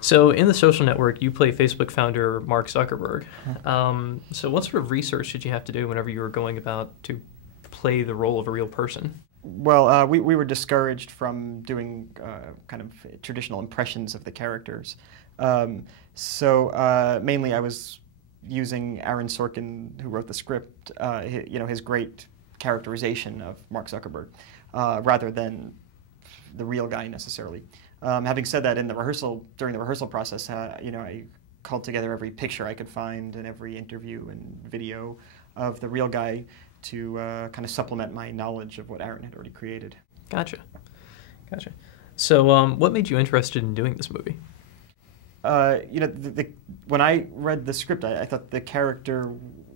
So in The Social Network, you play Facebook founder Mark Zuckerberg. So what sort of research did you have to do whenever you were going about to play the role of a real person? Well, we were discouraged from doing kind of traditional impressions of the characters. Mainly I was using Aaron Sorkin, who wrote the script, his great characterization of Mark Zuckerberg, rather than the real guy necessarily. Having said that, during the rehearsal process, I called together every picture I could find and every interview and video of the real guy to kind of supplement my knowledge of what Aaron had already created. Gotcha. So what made you interested in doing this movie? When I read the script, I thought the character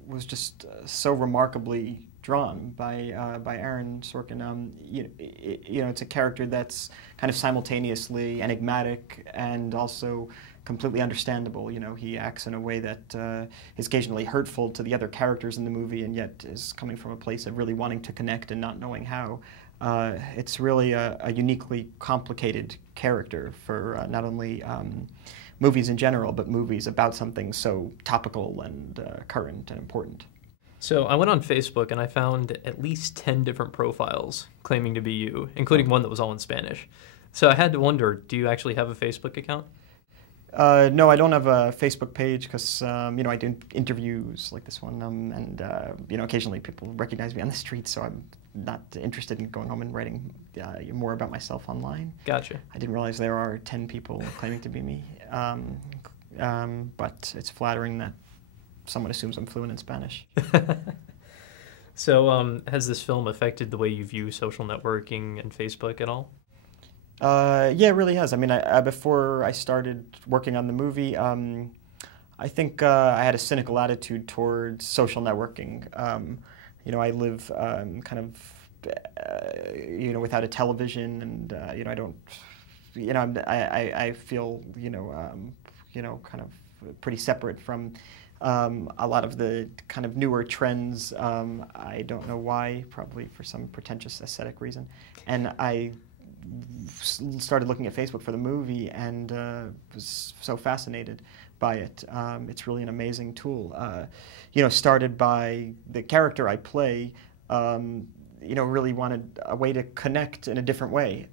was just so remarkably drawn by Aaron Sorkin. It's a character that's kind of simultaneously enigmatic and also completely understandable. He acts in a way that is occasionally hurtful to the other characters in the movie, and yet is coming from a place of really wanting to connect and not knowing how. It's really a uniquely complicated character for not only movies in general, but movies about something so topical and current and important. So I went on Facebook and I found at least 10 different profiles claiming to be you, including one that was all in Spanish. So I had to wonder, do you actually have a Facebook account? No, I don't have a Facebook page because I do interviews like this one, and occasionally people recognize me on the street, so I'm not interested in going home and writing more about myself online. Gotcha. I didn't realize there are 10 people claiming to be me, but it's flattering that someone assumes I'm fluent in Spanish. So has this film affected the way you view social networking and Facebook at all? Yeah, it really has. I mean, before I started working on the movie, I think I had a cynical attitude towards social networking. I live kind of, without a television, and I don't, I feel, kind of pretty separate from a lot of the kind of newer trends. I don't know why, probably for some pretentious aesthetic reason, and I started looking at Facebook for the movie and was so fascinated by it. It's really an amazing tool. Started by the character I play, really wanted a way to connect in a different way.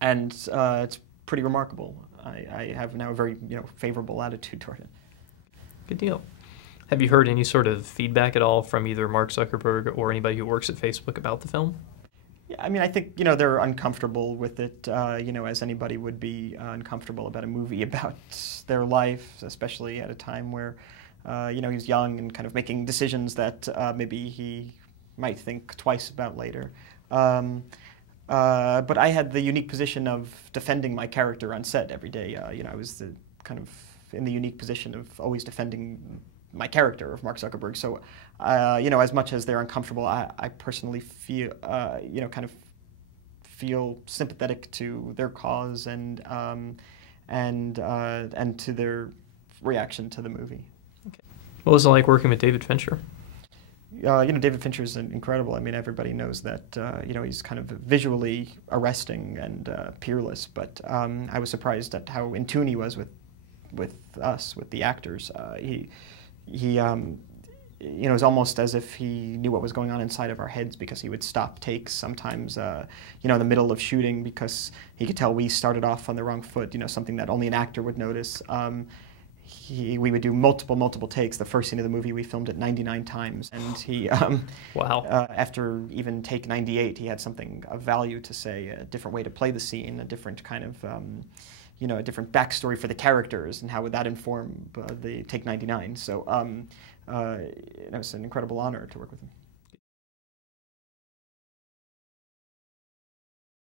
And it's pretty remarkable. I have now a very favorable attitude toward it. Good deal. Have you heard any sort of feedback at all from either Mark Zuckerberg or anybody who works at Facebook about the film? Yeah, I mean, I think, they're uncomfortable with it, as anybody would be uncomfortable about a movie about their life, especially at a time where, he was young and kind of making decisions that maybe he might think twice about later. But I had the unique position of defending my character on set every day. I was in the unique position of always defending my character of Mark Zuckerberg. So, as much as they're uncomfortable, I personally feel, kind of feel sympathetic to their cause and to their reaction to the movie. Okay. What was it like working with David Fincher? David Fincher is incredible. I mean, everybody knows that, he's kind of visually arresting and peerless, but I was surprised at how in tune he was with us, with the actors. It was almost as if he knew what was going on inside of our heads, because he would stop takes sometimes, in the middle of shooting, because he could tell we started off on the wrong foot, something that only an actor would notice. We would do multiple takes. The first scene of the movie we filmed it 99 times, and he, wow. After even take 98, he had something of value to say, a different way to play the scene, a different kind of, a different backstory for the characters, and how would that inform the take 99. So it was an incredible honor to work with him.